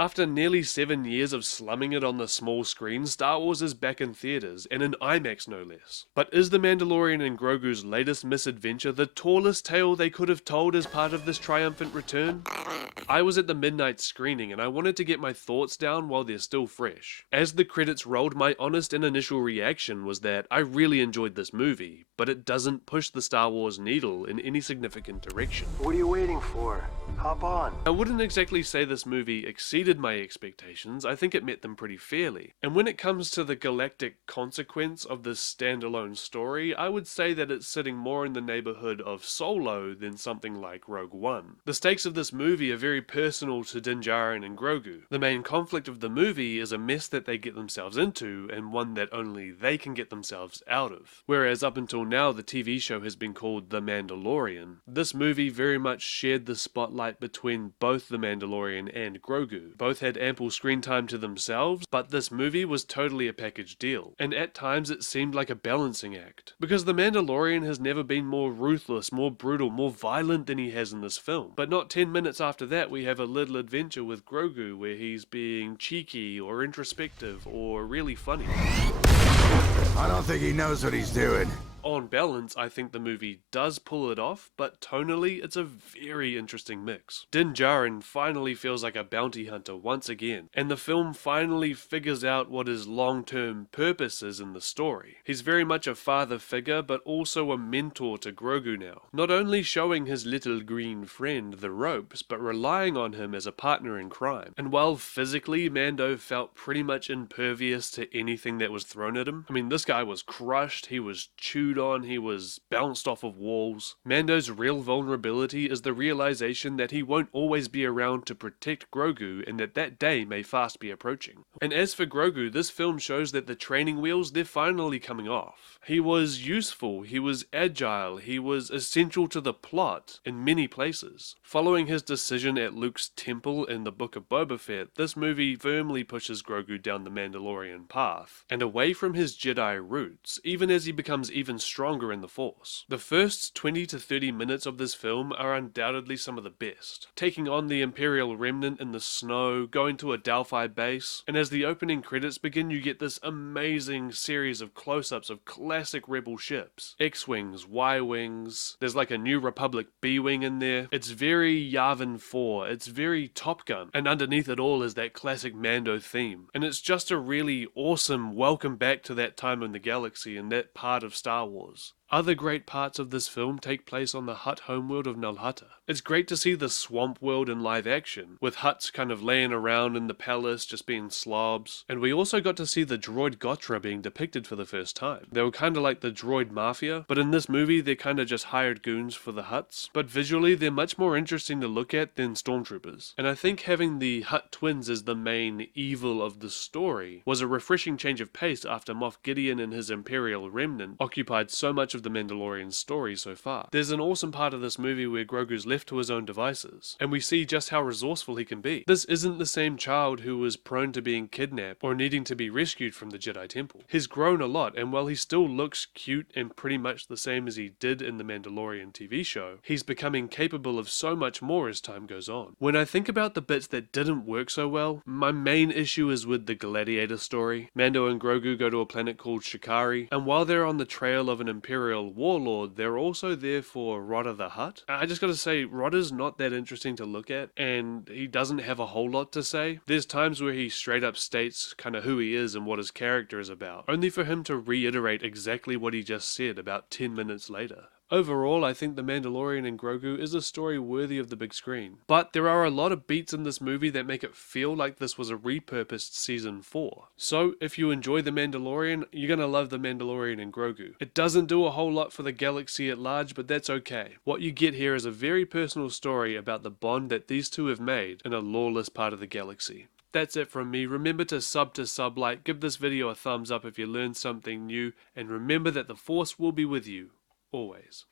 After nearly 7 years of slumming it on the small screen, Star Wars is back in theaters, and in IMAX no less. But is The Mandalorian and Grogu's latest misadventure the tallest tale they could have told as part of this triumphant return? I was at the midnight screening and I wanted to get my thoughts down while they're still fresh. As the credits rolled, my honest and initial reaction was that I really enjoyed this movie, but it doesn't push the Star Wars needle in any significant direction. What are you waiting for? Hop on. I wouldn't exactly say this movie exceeded my expectations, I think it met them pretty fairly. And when it comes to the galactic consequence of this standalone story, I would say that it's sitting more in the neighborhood of Solo than something like Rogue One. The stakes of this movie are very personal to Din Djarin and Grogu. The main conflict of the movie is a mess that they get themselves into, and one that only they can get themselves out of. Whereas up until now the TV show has been called The Mandalorian, this movie very much shared the spotlight between both The Mandalorian and Grogu. Both had ample screen time to themselves, but this movie was totally a package deal, and at times it seemed like a balancing act. Because The Mandalorian has never been more ruthless, more brutal, more violent than he has in this film. But not 10 minutes after that we have a little adventure with Grogu where he's being cheeky or introspective or really funny. I don't think he knows what he's doing. On balance, I think the movie does pull it off, but tonally, it's a very interesting mix. Din Djarin finally feels like a bounty hunter once again, and the film finally figures out what his long-term purpose is in the story. He's very much a father figure, but also a mentor to Grogu now. Not only showing his little green friend the ropes, but relying on him as a partner in crime. And while physically Mando felt pretty much impervious to anything that was thrown at him, I mean, this guy was crushed, he was chewed on, he was bounced off of walls. Mando's real vulnerability is the realization that he won't always be around to protect Grogu and that day may fast be approaching. And as for Grogu, this film shows that the training wheels, they're finally coming off. He was useful, he was agile, he was essential to the plot in many places. Following his decision at Luke's temple in the Book of Boba Fett, this movie firmly pushes Grogu down the Mandalorian path and away from his Jedi roots, even as he becomes even stronger in the Force. The first 20 to 30 minutes of this film are undoubtedly some of the best. Taking on the Imperial Remnant in the snow, going to a Delphi base, and as the opening credits begin you get this amazing series of close-ups of classic Rebel ships. X-Wings, Y-Wings, there's like a New Republic B-Wing in there. It's very Yavin 4, it's very Top Gun, and underneath it all is that classic Mando theme. And it's just a really awesome welcome back to that time in the galaxy and that part of Star Wars. Other great parts of this film take place on the Hutt homeworld of Nalhutta. It's great to see the swamp world in live action, with Hutts kind of laying around in the palace just being slobs. And we also got to see the droid Gotra being depicted for the first time. They were kind of like the droid mafia, but in this movie they're kind of just hired goons for the Hutts. But visually they're much more interesting to look at than stormtroopers. And I think having the Hutt twins as the main evil of the story was a refreshing change of pace after Moff Gideon and his Imperial Remnant occupied so much of the Mandalorian story so far. There's an awesome part of this movie where Grogu's left to his own devices, and we see just how resourceful he can be. This isn't the same child who was prone to being kidnapped or needing to be rescued from the Jedi Temple. He's grown a lot, and while he still looks cute and pretty much the same as he did in the Mandalorian TV show, he's becoming capable of so much more as time goes on. When I think about the bits that didn't work so well, my main issue is with the Gladiator story. Mando and Grogu go to a planet called Shikari, and while they're on the trail of an Imperial warlord, they're also there for Rodder the Hutt. I just gotta say, Rodder's not that interesting to look at, and he doesn't have a whole lot to say. There's times where he straight up states kind of who he is and what his character is about, only for him to reiterate exactly what he just said about 10 minutes later. Overall, I think The Mandalorian and Grogu is a story worthy of the big screen. But there are a lot of beats in this movie that make it feel like this was a repurposed season 4. So, if you enjoy The Mandalorian, you're gonna love The Mandalorian and Grogu. It doesn't do a whole lot for the galaxy at large, but that's okay. What you get here is a very personal story about the bond that these two have made in a lawless part of the galaxy. That's it from me. Remember to sublike, give this video a thumbs up if you learned something new, and remember that the Force will be with you. Always.